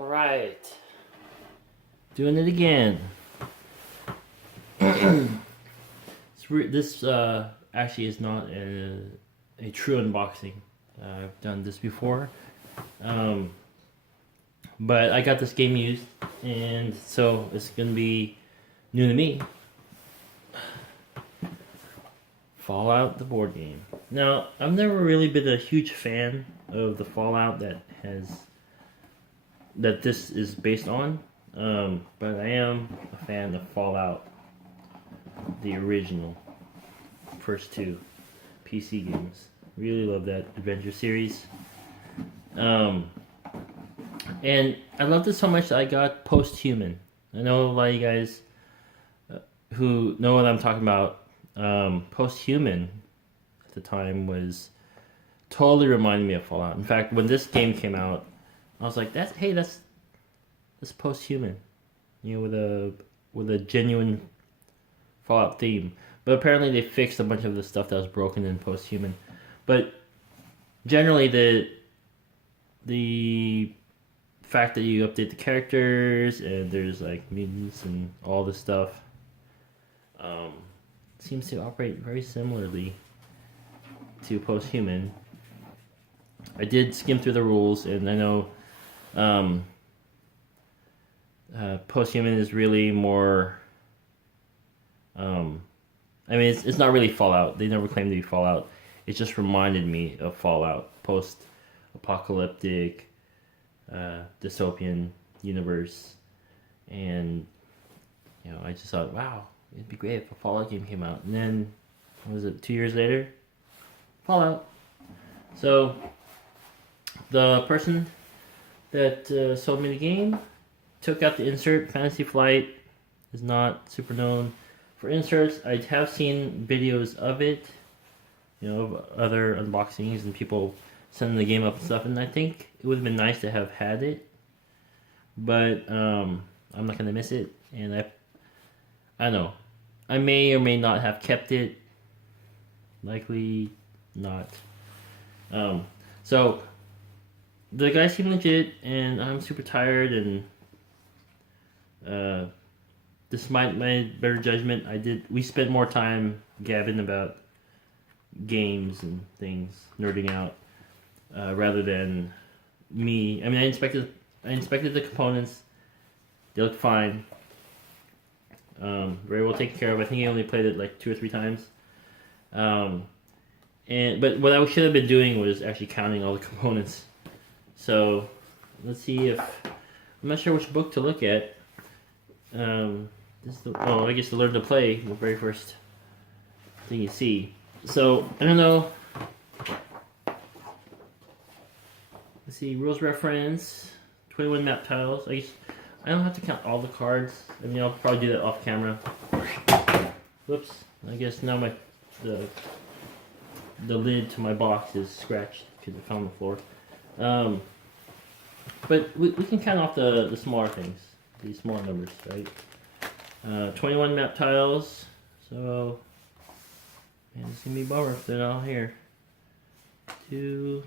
Alright. Doing it again. This actually is not a true unboxing. I've done this before. But I got this game used, and so it's going to be new to me. Fallout, the board game. Now, I've never really been a huge fan of the Fallout that this is based on, but I am a fan of Fallout, the original, first two PC games. Really love that adventure series. And I loved it so much that I got Post-Human. I know a lot of you guys who know what I'm talking about. Post-Human at the time was totally reminding me of Fallout. In fact, when this game came out, I was like, that's Post-Human, you know, with a genuine Fallout theme. But apparently they fixed a bunch of the stuff that was broken in Post-Human. But generally the fact that you update the characters and there's like mutants and all this stuff seems to operate very similarly to Post-Human. I did skim through the rules, and I know Post-Human is really more. I mean, it's not really Fallout. They never claimed to be Fallout. It just reminded me of Fallout, post-apocalyptic, dystopian universe, and you know, I just thought, wow, it'd be great if a Fallout game came out. And then, what was it, 2 years later? Fallout. So, the person that sold me the game took out the insert. Fantasy Flight is not super known for inserts. I have seen videos of it, you know, of other unboxings and people sending the game up and stuff, and I think it would have been nice to have had it, but I'm not gonna miss it, and I don't know, I may or may not have kept it. Likely not. So the guy seemed legit, and I'm super tired, and despite my better judgment, we spent more time gabbing about games and things, nerding out, rather than me. I mean, I inspected the components. They looked fine. Very well taken care of. I think I only played it like 2 or 3 times. But what I should have been doing was actually counting all the components. So let's see if I'm not sure which book to look at. I guess to learn to play, the very first thing you see. So I don't know. Let's see, rules reference, 21 map tiles. I guess I don't have to count all the cards. I mean, I'll probably do that off camera. Whoops. I guess now the lid to my box is scratched because it fell on the floor. But we can count off the smaller things, these smaller numbers, right? 21 map tiles. So, man, it's gonna be a bummer if they're not here. 2,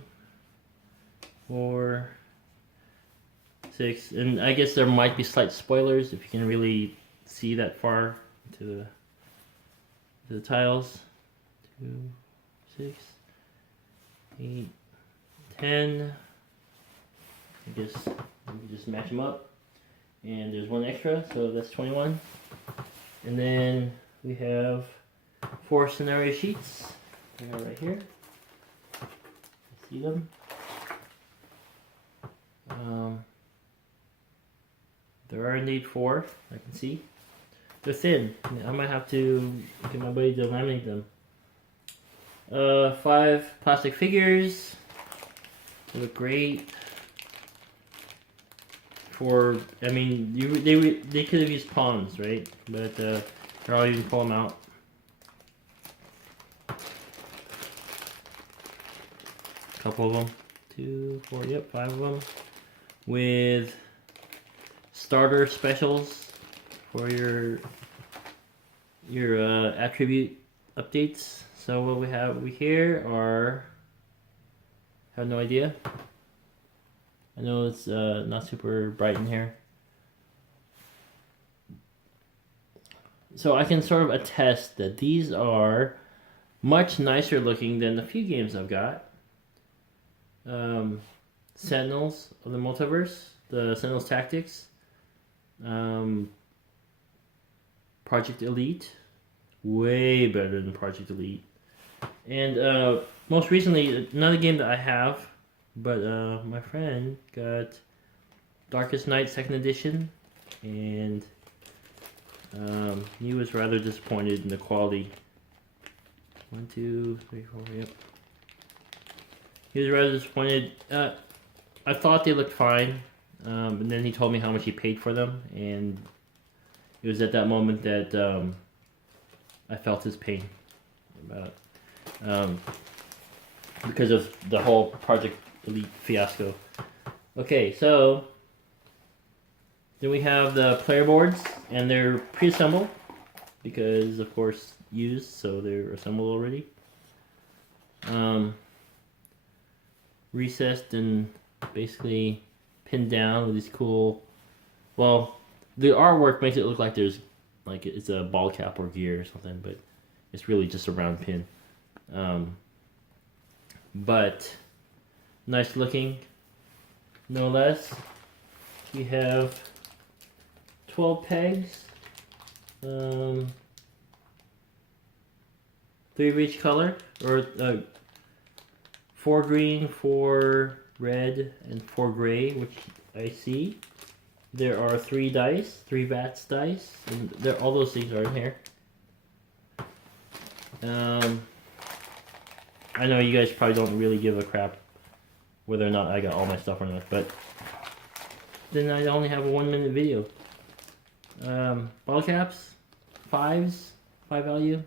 4, 6, and I guess there might be slight spoilers if you can really see that far into the tiles. 2, 6, 8, 10. I guess we can just match them up. And there's 1 extra, so that's 21. And then we have 4 scenario sheets. They are right here. See them? There are indeed 4, I can see. They're thin. I might have to get my buddy to laminate them. 5 plastic figures. They look great. I mean, they could have used pawns, right? But I'll even pull them out. A couple of them. 2, 4, yep, 5 of them. With starter specials for your attribute updates. So what we have here are, I have no idea. I know it's not super bright in here. So I can sort of attest that these are much nicer looking than the few games I've got. Sentinels of the Multiverse, the Sentinels Tactics, Project Elite, way better than Project Elite, and most recently another game that I have, but my friend got Darkest Night 2nd Edition, and he was rather disappointed in the quality. 1, 2, 3, 4, yep. He was rather disappointed. I thought they looked fine, and then he told me how much he paid for them, and it was at that moment that I felt his pain about because of the whole Project Elite fiasco. Okay, so then we have the player boards, and they're pre-assembled because, of course, used, so they're assembled already. Recessed and basically pinned down with these cool. Well, the artwork makes it look like there's like it's a ball cap or gear or something, but it's really just a round pin. But nice looking, no less. We have 12 pegs, 3 of each color, or 4 green, 4 red, and 4 gray, which I see. There are 3 dice, 3 VATS dice, and all those things are in here. I know you guys probably don't really give a crap whether or not I got all my stuff or not, but then I only have a 1-minute video. Ball caps, 5s, 5 value.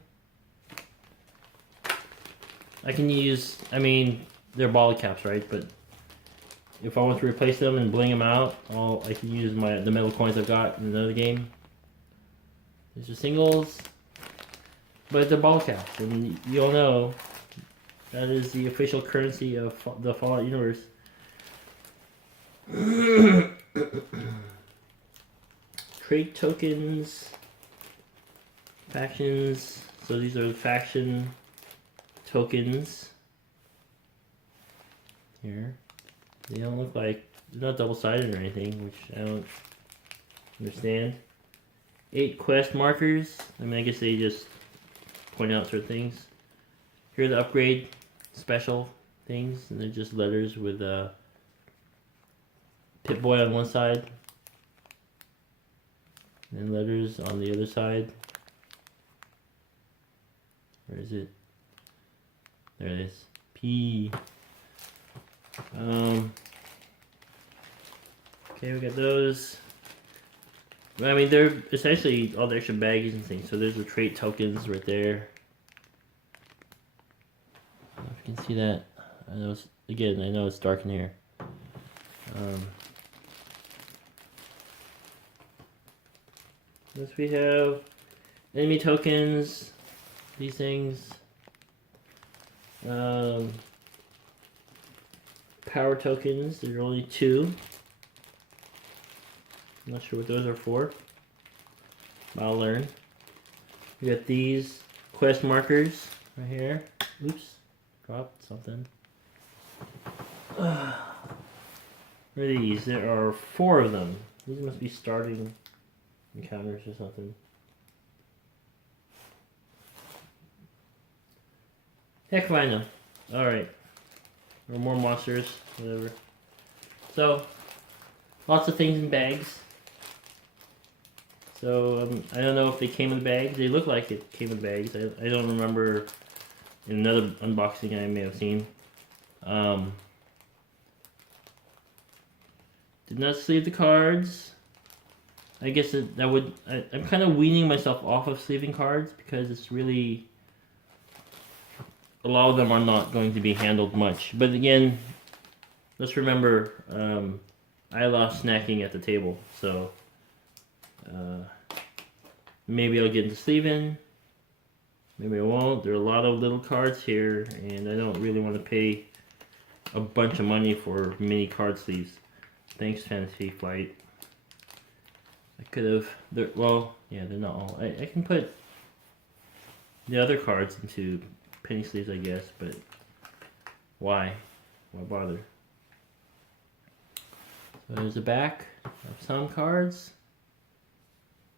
I can use, I mean, they're ball caps, right? But if I want to replace them and bling them out, I can use the metal coins I've got in another game. These are singles, but they're ball caps, and you all know that is the official currency of the Fallout universe. Trait tokens, factions. So these are the faction tokens. Here, they don't look like, they're not double-sided or anything, which I don't understand. 8 quest markers. I mean, I guess they just point out certain things. Here are the upgrade special things, and they're just letters with Pip-Boy on one side, and letters on the other side. Where is it? There it is. P. Okay, we got those. I mean, they're essentially all the extra baggies and things. So there's the trait tokens right there. I don't know if you can see that. I know it's, again, I know it's dark in here. Next we have enemy tokens. These things. Power tokens. There are only 2. I'm not sure what those are for. I'll learn. We got these quest markers right here. Oops, dropped something. What are these? There are 4 of them. These must be starting encounters or something. Heck if I know. Alright. Or more monsters, whatever. So, lots of things in bags. So, I don't know if they came in bags. They look like it came in bags. I don't remember in another unboxing I may have seen. Did not sleeve the cards. I guess that would... I'm kind of weaning myself off of sleeving cards because it's really... A lot of them are not going to be handled much. But again, let's remember, I lost snacking at the table, so maybe I'll get into sleeving, maybe I won't. There are a lot of little cards here, and I don't really want to pay a bunch of money for mini card sleeves. Thanks, Fantasy Flight. I could have. Well, yeah, they're not all. I can put the other cards into penny sleeves, I guess, but why? Why bother? So there's the back of some cards.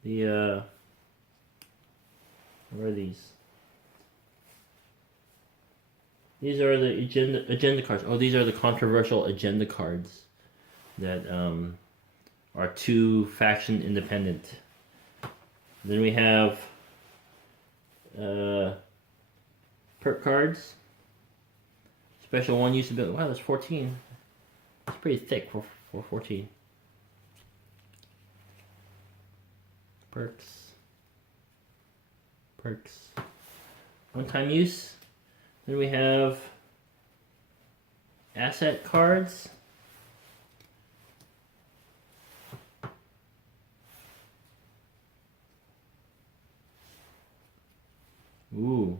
The where are these? These are the agenda cards. Oh, these are the controversial agenda cards that are too faction independent. Then we have perk cards. Special one use ability. Wow, that's 14. It's pretty thick for 14. Perks. One-time use. Then we have asset cards. Ooh.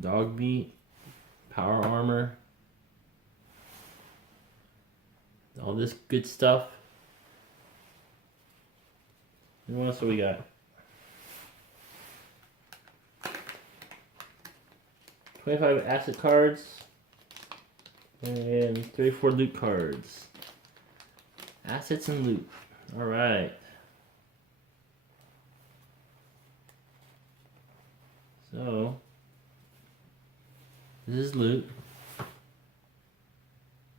Dog meat, power armor, all this good stuff. And what else do we got? 25 asset cards and 34 loot cards. Assets and loot. Alright. So, this is loot.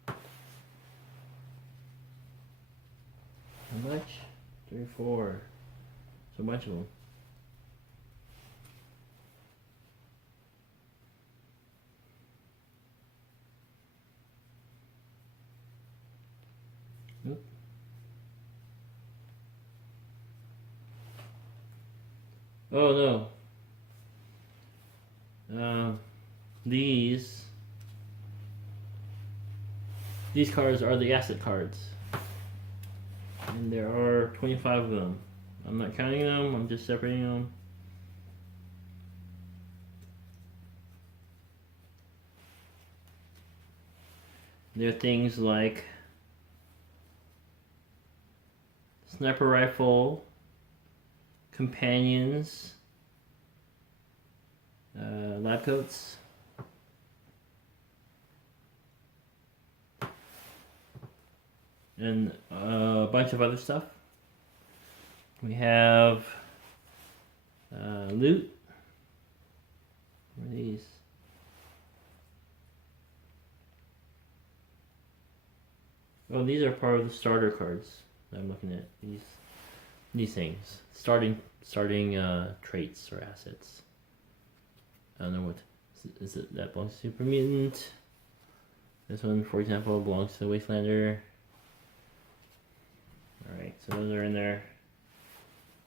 How much? 34. So much of them. Oop. Oh no. These cards are the asset cards. And there are 25 of them. I'm not counting them, I'm just separating them. There are things like sniper rifle, companions, lab coats, and a bunch of other stuff. We have loot. What are these? Oh, these are part of the starter cards that I'm looking at. These things. Starting traits or assets. I don't know what is it that belongs to Super Mutant. This one, for example, belongs to the Wastelander. Alright, so those are in there.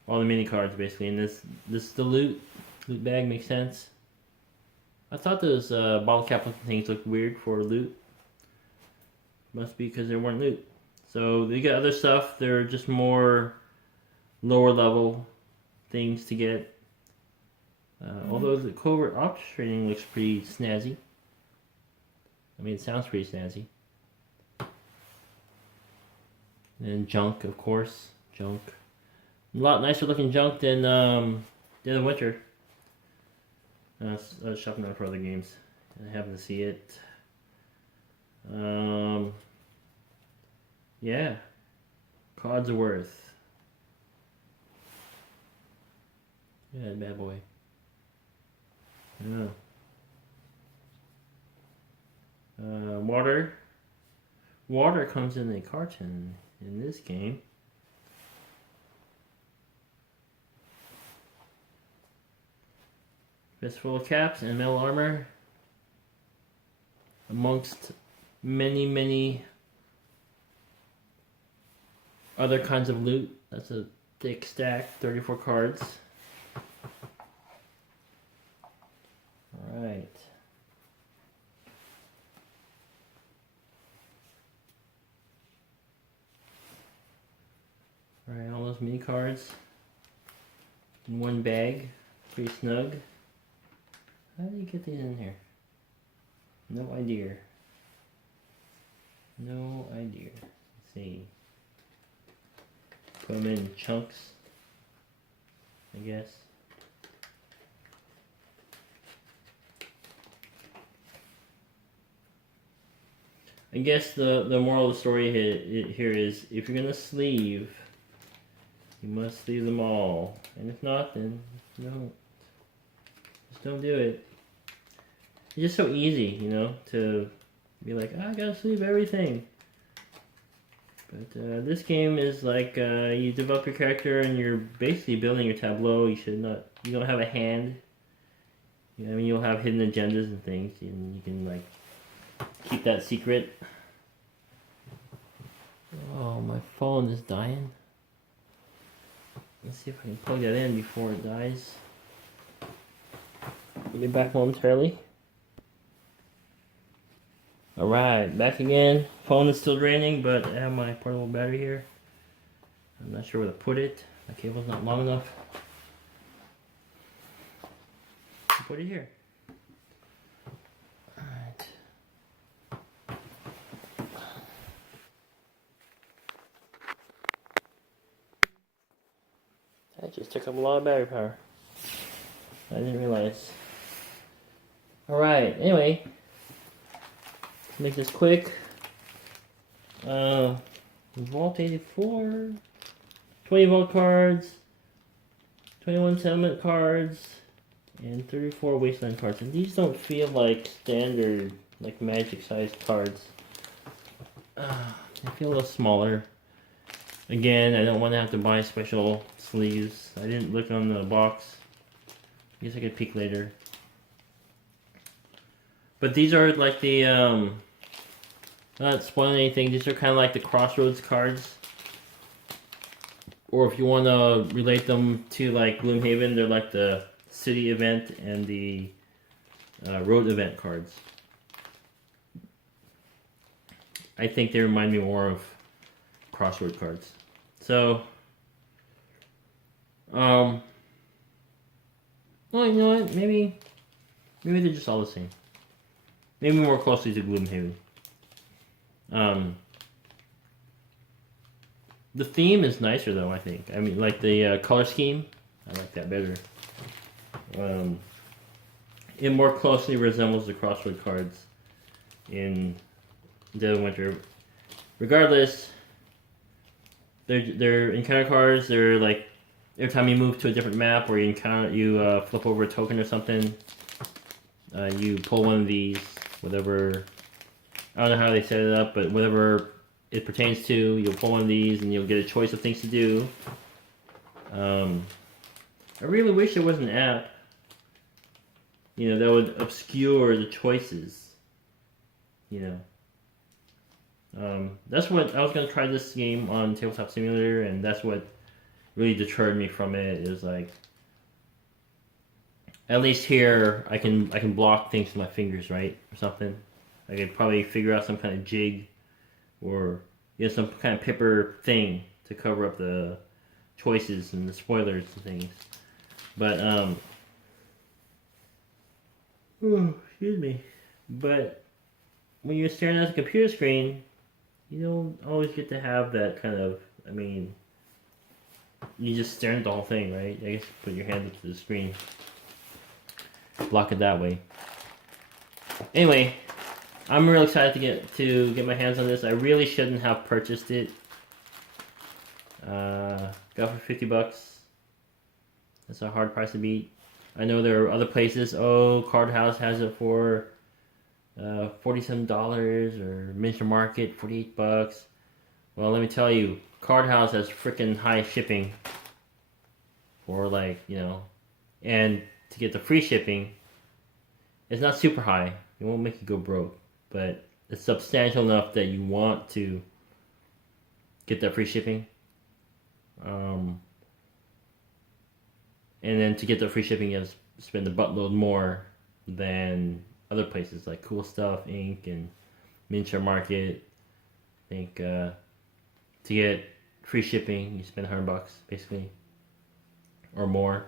All the mini cards basically, and this is the loot bag. Makes sense. I thought those bottle cap looking things looked weird for loot. Must be because they weren't loot. So they got other stuff. They're just more lower level things to get. Although the covert ops training looks pretty snazzy. I mean, it sounds pretty snazzy. And junk, of course. Junk. A lot nicer looking junk than Dead of Winter. I was shopping around for other games. I happen to see it. Yeah. Codsworth. Yeah, bad boy. Yeah. Water. Water comes in a carton in this game. Fistful of caps and metal armor. Amongst many other kinds of loot. That's a thick stack, 34 cards. Alright. Alright, all those mini cards in one bag. Pretty snug. How do you get these in here? No idea. No idea. Let's see. Put them in chunks, I guess. I guess the moral of the story here is if you're gonna sleeve, you must sleeve them all, and if not, then don't. Just don't do it. It's just so easy, you know, to be like, oh, I gotta sleeve everything. But this game is like you develop your character and you're basically building your tableau. You don't have a hand. You know, I mean, you'll have hidden agendas and things, and you can like keep that secret. Oh, my phone is dying. Let's see if I can plug that in before it dies. I'll be back momentarily. Alright, back again. Phone is still draining, but I have my portable battery here. I'm not sure where to put it. My cable's not long enough. I'll put it here. Alright. That just took up a lot of battery power. I didn't realize. Alright, anyway. Let's make this quick. Vault 84. 20 vault cards. 21 settlement cards. And 34 wasteland cards. And these don't feel like standard, like magic sized cards. They feel a little smaller. Again, I don't want to have to buy special sleeves. I didn't look on the box. I guess I could peek later. But these are like the, not spoiling anything, these are kind of like the Crossroads cards. Or if you want to relate them to like Gloomhaven, they're like the city event and the road event cards. I think they remind me more of Crossroad cards. So, well, you know what? Maybe they're just all the same. Maybe more closely to Gloomhaven. The theme is nicer though, I think. I mean, like the color scheme, I like that better. It more closely resembles the Crossroad cards in Dead of Winter. Regardless, they're encounter cards. They're like every time you move to a different map or you flip over a token or something, you pull one of these. Whatever, I don't know how they set it up, but whatever it pertains to, you'll pull one of these and you'll get a choice of things to do. I really wish there was an app, you know, that would obscure the choices. You know, that's what I was gonna try this game on Tabletop Simulator, and that's what really deterred me from it. Is like, at least here I can block things with my fingers, right, or something. I could probably figure out some kind of jig, or some kind of paper thing to cover up the choices and the spoilers and things. But excuse me. But when you're staring at the computer screen, you don't always get to have that kind of. I mean, you just staring at the whole thing, right? I guess put your hand up to the screen. Block it that way. Anyway, I'm real excited to get my hands on this. I really shouldn't have purchased it. Got for $50. That's a hard price to beat. I know there are other places. Oh, Card House has it for $47, or Miniature Market $48. Well, let me tell you, Card House has freaking high shipping. For like, you know, and to get the free shipping, it's not super high. It won't make you go broke, but it's substantial enough that you want to get that free shipping. And then to get the free shipping, you have to spend a buttload more than other places like Cool Stuff Inc. and Miniature Market. I think to get free shipping, you spend $100 basically, or more.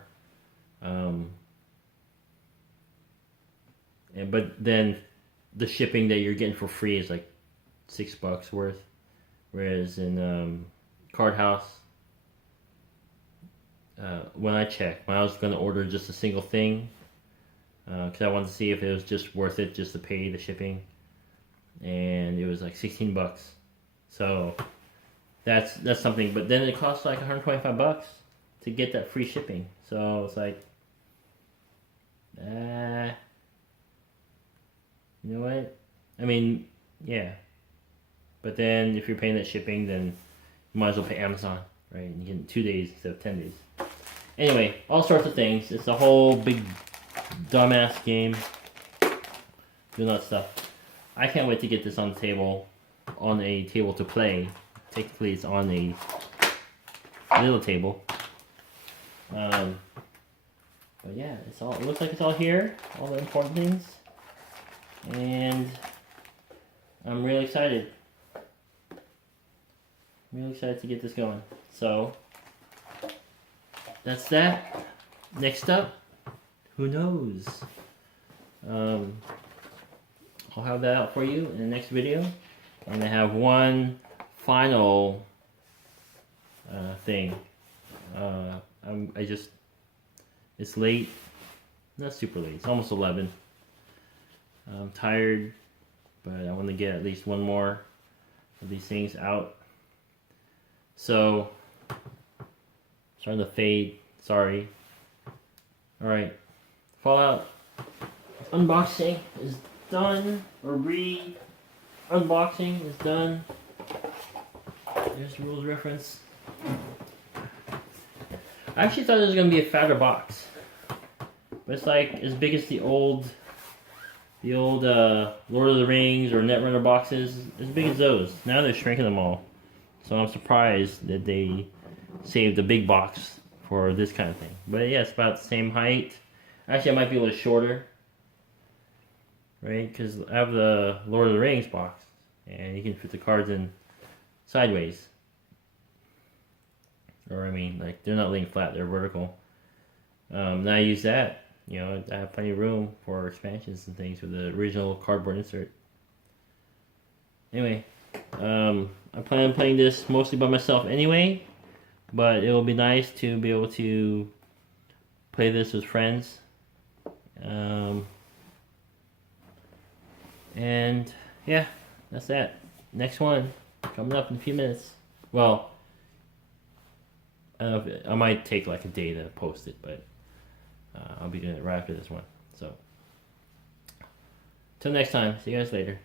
But then the shipping that you're getting for free is like $6 worth. Whereas in Card House, when I checked, when I was going to order just a single thing, because I wanted to see if it was just worth it just to pay the shipping, and it was like $16. So that's something. But then it costs like $125 to get that free shipping. So it's like, you know what? I mean, yeah. But then if you're paying that shipping, then you might as well pay Amazon, right? And you get 2 days instead of 10 days. Anyway, all sorts of things. It's a whole big dumbass game. Doing that stuff. I can't wait to get this on the table, on a table to play. Technically, it's on a little table. But yeah, it's all. It looks like it's all here. All the important things, and I'm really excited. Really excited to get this going. So that's that. Next up, who knows? I'll have that out for you in the next video. I'm gonna have one final thing. It's late. Not super late. It's almost 11. I'm tired, but I want to get at least one more of these things out. So, starting to fade. Sorry. Alright. Fallout unboxing is done. Or unboxing is done. There's the rules reference. I actually thought it was going to be a fatter box. But it's like as big as the old Lord of the Rings or Netrunner boxes. As big as those. Now they're shrinking them all. So I'm surprised that they saved a big box for this kind of thing. But yeah, it's about the same height. Actually, I might be a little shorter. Right? Because I have the Lord of the Rings box. And you can fit the cards in sideways. Or I mean, like, they're not laying flat, they're vertical. Now I use that. You know, I have plenty of room for expansions and things with the original cardboard insert. Anyway, I plan on playing this mostly by myself anyway, but it will be nice to be able to play this with friends. And yeah, that's that. Next one coming up in a few minutes. Well, I don't know if I might take like a day to post it, but I'll be doing it right after this one. So, till next time. See you guys later.